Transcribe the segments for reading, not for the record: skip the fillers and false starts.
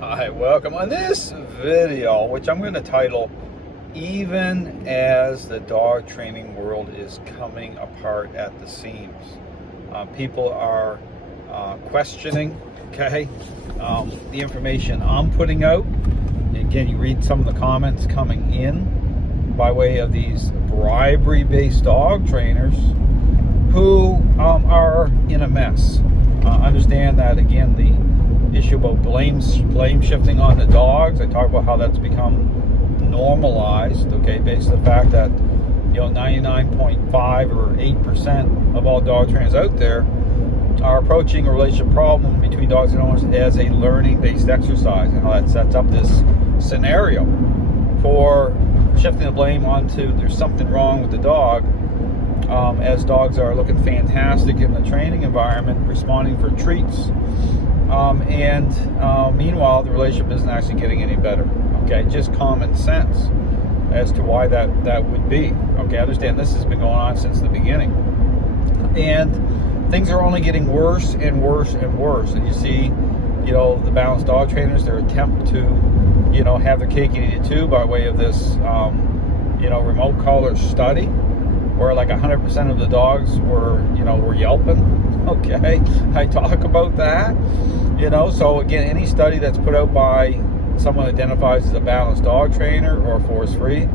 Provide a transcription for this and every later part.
Hi, welcome on this video, which I'm going to title Even as the Dog Training World is Coming Apart at the Seams. People are questioning, the information I'm putting out. Again, you read some of the comments coming in by way of these bribery-based dog trainers who are in a mess. Understand that, again, the issue about blame shifting on the dogs. I talk about how that's become normalized, based on the fact that 99.5 or 8% of all dog trainers out there are approaching a relationship problem between dogs and owners as a learning-based exercise, and how that sets up this scenario for shifting the blame onto there's something wrong with the dog, as dogs are looking fantastic in the training environment, responding for treats. Meanwhile, the relationship isn't actually getting any better. Just common sense as to why that would be. I understand this has been going on since the beginning, and things are only getting worse and worse and worse. And you see, the balanced dog trainers, their attempt to, have their cake and eat it too, by way of this, remote collar study, where like 100% of the dogs were yelping. I talk about that. So again, any study that's put out by someone who identifies as a balanced dog trainer or force free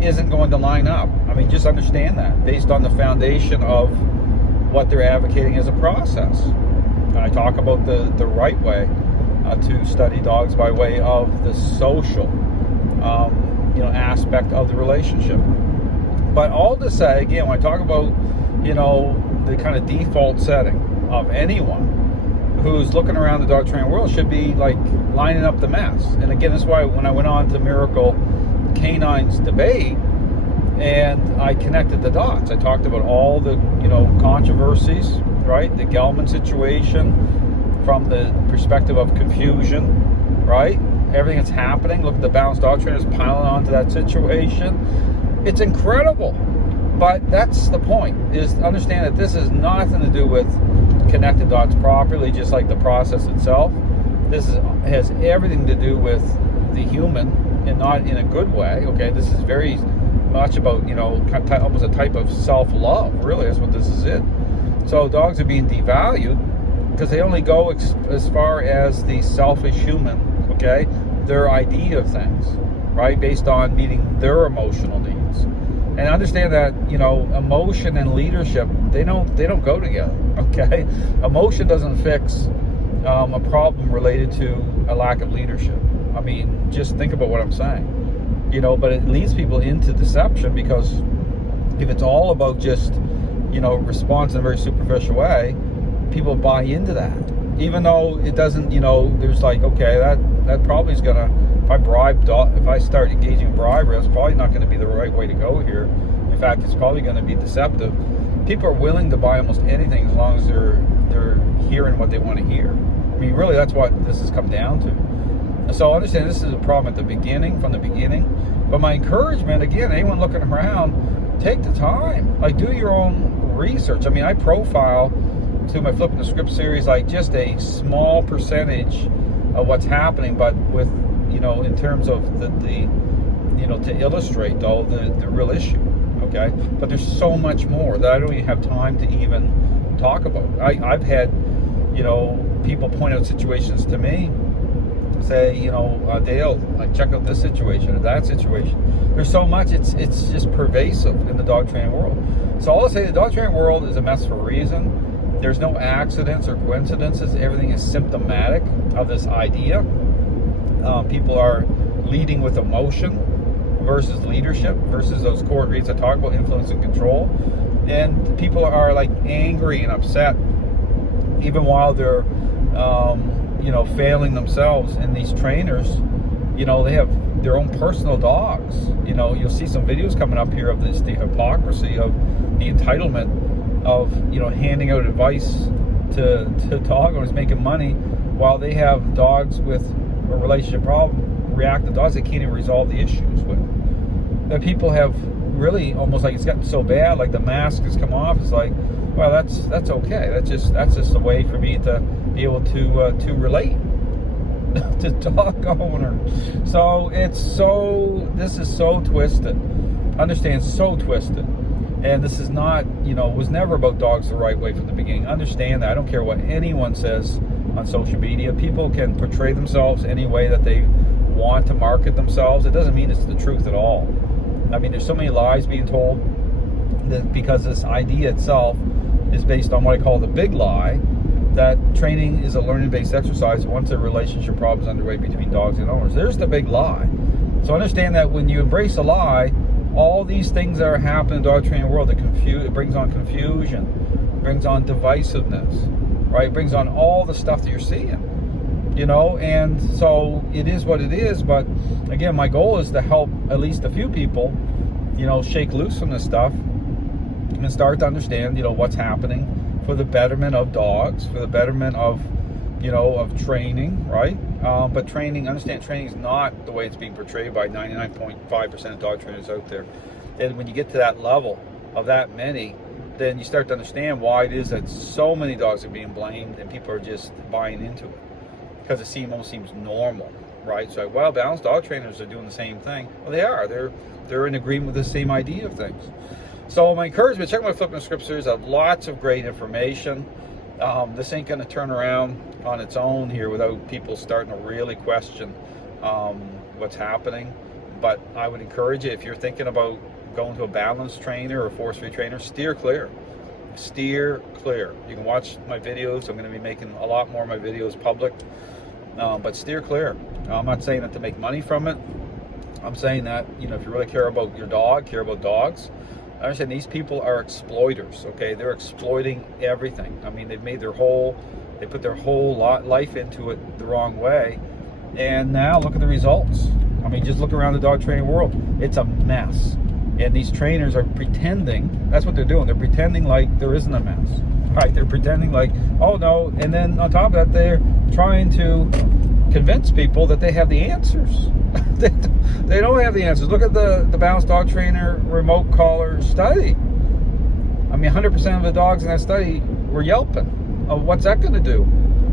isn't going to line up. Just understand that based on the foundation of what they're advocating as a process. I talk about the right way to study dogs by way of the social aspect of the relationship. But all to say, again, when I talk about the kind of default setting of anyone who's looking around the dog training world should be like lining up the mess. And again, that's why when I went on to Miracle Canine's debate and I connected the dots, I talked about all the controversies, right? The Gelman situation from the perspective of confusion, right? Everything that's happening. Look at the balanced dog trainers piling onto that situation. It's incredible. But that's the point, is to understand that this has nothing to do with connecting dots properly, just like the process itself. Has everything to do with the human, and not in a good way. This is very much about almost a type of self-love. Really, is what this is it. So dogs are being devalued because they only go as far as the selfish human, their idea of things, right, based on meeting their emotional needs. And understand that emotion and leadership, they don't go together. Emotion doesn't fix a problem related to a lack of leadership. Just think about what I'm saying. But it leads people into deception, because if it's all about just response in a very superficial way, people buy into that, even though it doesn't. There's like, that probably is gonna. If I start engaging in bribery, that's probably not going to be the right way to go here. In fact, it's probably going to be deceptive. People are willing to buy almost anything as long as they're hearing what they want to hear. Really, that's what this has come down to. So understand this is a problem from the beginning. But my encouragement, again, anyone looking around, take the time. Do your own research. I profile to my Flipping the Script series just a small percentage of what's happening, but with in terms of the to illustrate though the real issue, but there's so much more that I don't even have time to even talk about. I've had people point out situations to me, say Dale, check out this situation or that situation. There's so much, it's just pervasive in the dog training world. So I'll say the dog training world is a mess for a reason. There's no accidents or coincidences. Everything is symptomatic of this idea. People are leading with emotion versus leadership, versus those core ingredients I talk about, influence and control. And people are angry and upset, even while they're, failing themselves. And these trainers, they have their own personal dogs. You'll see some videos coming up here of the hypocrisy of the entitlement of, handing out advice to dog owners making money, while they have dogs with a relationship problem, reactive dogs they can't even resolve the issues with. That people have really almost it's gotten so bad, the mask has come off. It's well, that's okay. That's just a way for me to be able to relate. to dog owner. So this is so twisted. Understand, so twisted. And this is not, was never about dogs the right way from the beginning. Understand that. I don't care what anyone says on social media. People can portray themselves any way that they want to market themselves. It doesn't mean it's the truth at all. I mean, there's so many lies being told that because this idea itself is based on what I call the big lie, that training is a learning-based exercise once a relationship problem is underway between dogs and owners. There's the big lie. So understand that when you embrace a lie, all these things that are happening in the dog training world, it brings on confusion, brings on divisiveness, right? It brings on all the stuff that you're seeing, and so it is what it is. But again, my goal is to help at least a few people, shake loose from this stuff and start to understand, what's happening for the betterment of dogs, for the betterment of, of training, right? But understand training is not the way it's being portrayed by 99.5% of dog trainers out there. And when you get to that level of that many, then you start to understand why it is that so many dogs are being blamed and people are just buying into it. Because it almost seems normal, right? So, well, balanced dog trainers are doing the same thing. Well, they are. They're in agreement with the same idea of things. So my encouragement, check my Flipping the Scripts series. I have lots of great information. This ain't going to turn around on its own here without people starting to really question what's happening. But I would encourage you, if you're thinking about going to a balanced trainer or force-free trainer, steer clear. Steer clear. You can watch my videos. I'm going to be making a lot more of my videos public. But steer clear. I'm not saying that to make money from it. I'm saying that, if you really care about your dog, care about dogs, I understand these people are exploiters, okay? They're exploiting everything. I mean, they put their whole life into it the wrong way. And now look at the results. I mean, just look around the dog training world. It's a mess. And these trainers are pretending, that's what they're doing. They're pretending like there isn't a mess, right? They're pretending like, oh no. And then on top of that, they're trying to convince people that they have the answers. They don't have the answers. Look at the Balanced Dog Trainer remote collar study. I mean, 100% of the dogs in that study were yelping. What's that going to do,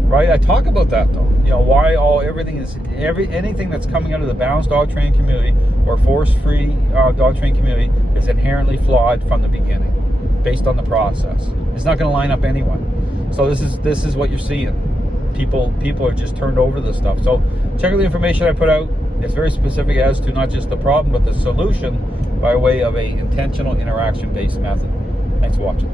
right? I talk about that though. Why anything that's coming out of the Balanced Dog Training community or force-free dog training community is inherently flawed from the beginning, based on the process. It's not going to line up anyway. So this is what you're seeing. People are just turned over to this stuff. So check out the information I put out. It's very specific as to not just the problem, but the solution by way of a intentional interaction-based method. Thanks for watching.